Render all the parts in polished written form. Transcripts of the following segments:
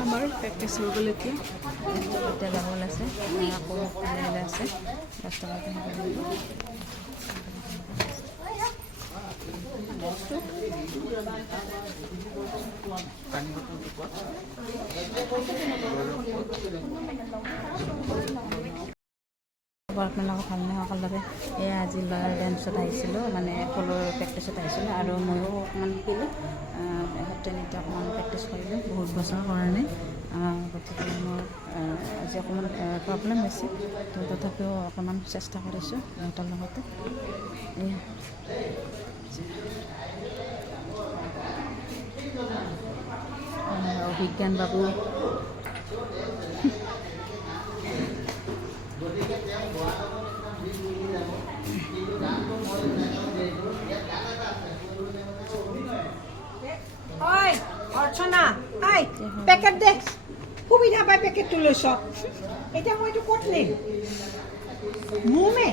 আমাৰ প্ৰেক্টিছ হৈ গ'ল এতিয়া ডাবল আছে আকৌ আছে 10 টকাকৈ আপোনালোকক ভালনে সকলোৰে এই আজি ল'ৰাৰ ডেন্সত আহিছিলোঁ মানে ফুলৰ প্ৰেক্টিছত আহিছিলোঁ আৰু ময়ো অকণমান শিকিলোঁ সত্ৰীয়া অকণমান প্ৰেক্টিছ কৰিলোঁ বহুত বছৰৰ কাৰণে গতিকে মোৰ আজি অকণমান প্ৰব্লেম হৈছে তো তথাপিও অকণমান চেষ্টা কৰিছোঁ সিহঁতৰ লগতে অভিজ্ঞান বাবু ঐ অৰ্চনা আই পেকেট দে সুবিধা পাই পেকেটটো লৈছ এতিয়া মই এইটো ক'ত নিম মুমে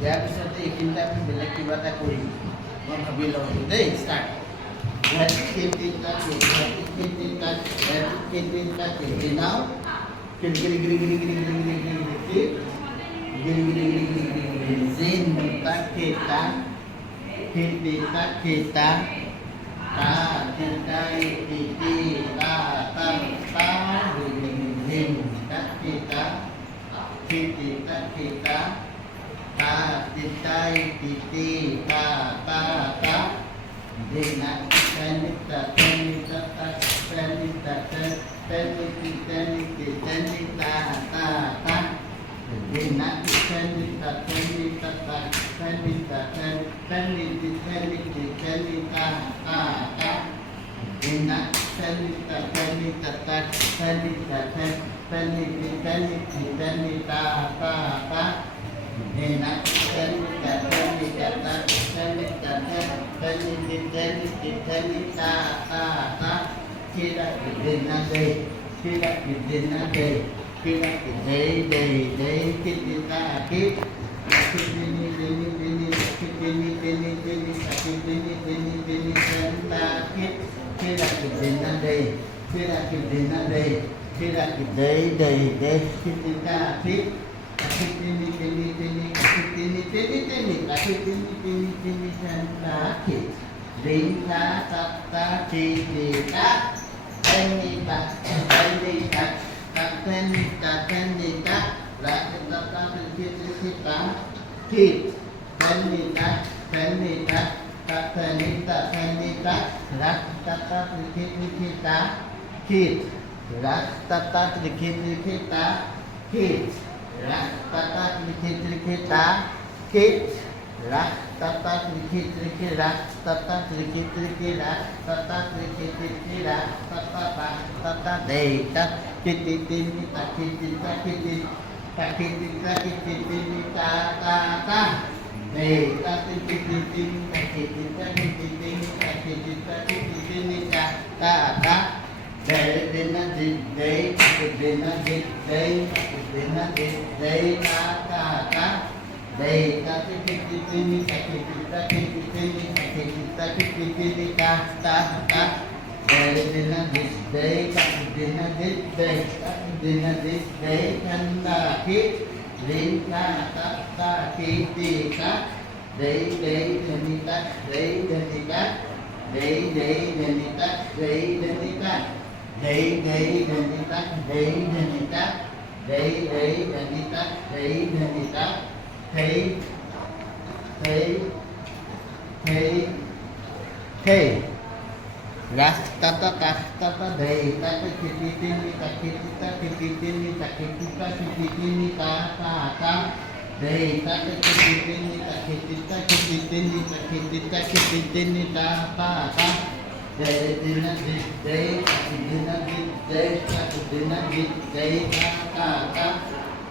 ইয়াৰ পিছতে এইখিনিতে আমি বেলেগ কিবা এটা কৰিম মই ভাবি লওঁ দেই start ta titai titi ta ta ta dina tenita tenita ta tenita teniti teniti tenita ta ta dina tenita tenita ta tenita teniti teniti tenita ta ta dina tenita tenita ta tenita teniti teniti tenita ta ta Nena tenita tenita ta tenita teniti teniti tenita ta ta kira kidena day kira kidena day kira day day day kita kit kidini dini dini kidini dini dini kidini dini dini tenta kit kira kidena day kira kidena day kira day day day kita kit Tini tini tini tini tini tini tini tini tini tini Rinta tata titi ta tenita tenita tenita tenita la tata tenita kit tenita tenita tenita tenita la tata tenita kit la tata tenita kit Rak tata trikita kit rak tata trikira tata trikira tata trikira tata tata dei tat kititini takitita kitit takitita kititini ta ta ta dei tat kititini takitita kititini takitita kititini ta ta ta Day dina day dina day ta ta ta day ta kititini takitita kititini takitita kititini ta ta ta day dina day kanda kit linka ta ta kitika day danita Dei dei danita, dei danita, dei dei danita, dei danita, dei dei danita, dei danita, thầy thầy thầy thầy rasta ta ta ta ta dei ta ta kiti tini ta kiti ta kiti tini ta kiti ta kiti tini ta ta ta dei ta ta kiti tini ta kiti ta kiti tini ta kiti ta kiti tini ta ta ta dei dina di dei ta dina di dei ta dina di dei ta ta ta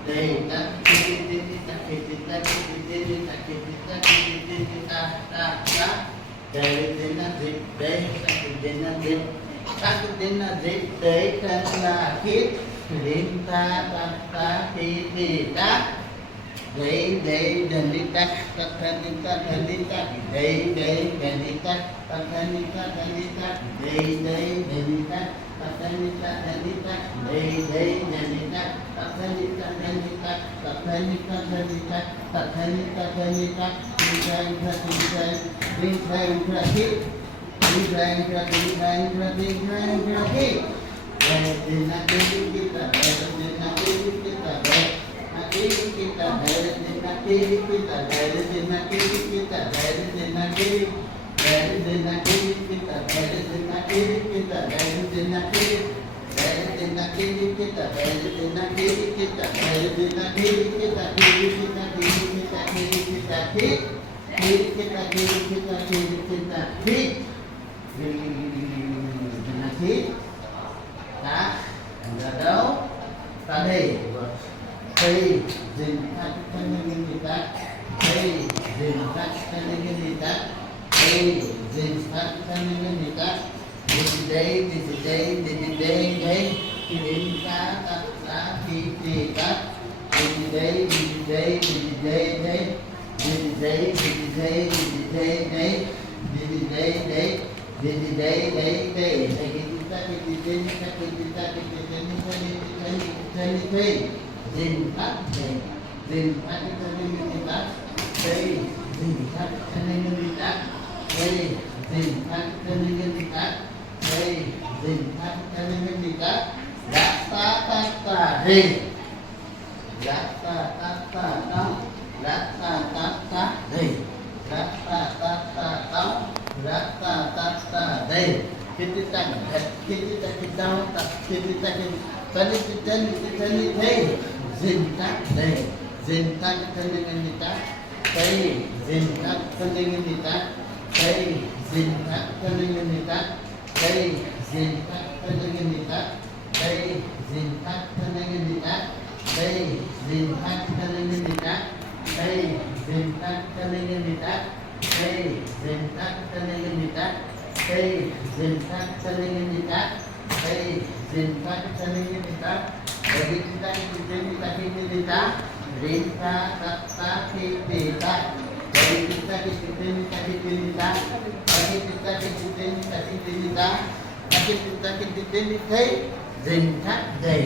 dei ta kiti tini ta kiti ta kiti tini ta kiti ta kiti tini ta ta ta dei dina di dei ta dina di ta dina di dei ta na kit rin ta ta ta kiti ta dei dei danita ta danita danita dei dei danita ta danita danita dei dei danita ta danita danita dei dei danita ta danita danita ta danita danita ta danita danita ding dang hit ding dang hit dina kita dina kita kiri kita dari dina kiri kita dari dina kiri kita dari dina kiri dari dina kiri kita dari dina kiri kita dari dina kiri dari dina kiri kita dari dina kiri kita dari dina kiri kita kiri kita kiri kita kiri kita kiri kita kiri kita kiri kita kiri dina kiri tak ada đâu ta đây Hey, dừng các thân nhân người ta. Hey, dừng các thân nhân người ta. Hey, dừng các thân nhân người ta. Đây, đây. Khi đến ta khi ta. Đây. Đây. Dinh thắt dinh thắt cho nên người ta đây dinh thắt cho nên người ta đây dinh thắt cho nên người ta đây dinh thắt cho nên người ta đã ta đi đã ta đâu đã ta đi đã ta đâu đã ta đây khi ta thật khi ta đau tập khi ta chân thế dinh tắc đây dinh tắc thân nhân người ta đây dinh tắc thân nhân người ta đây dinh tắc thân nhân người ta đây dinh tắc thân nhân người ta đây dinh tắc thân nhân người ta đây dinh tắc thân nhân người ta đây dinh tắc thân nhân người ta đây dinh tắc thân nhân người ta đây dinh tắc thân nhân người ta đây dinh tắc thân nhân người ta jadi kita rinta kata kita jadi kita thấy dình thắt đầy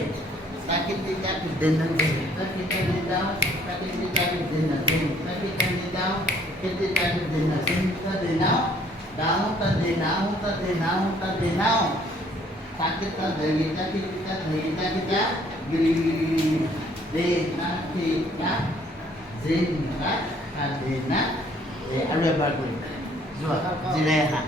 ta kita đi dengan dình ta kita đi đâu ta kita đi dengan dình ta kita đi đâu kita đi dengan dình ta đi nào sakit ta dari kita gini dena kita zinat adena ada bagus jual jileha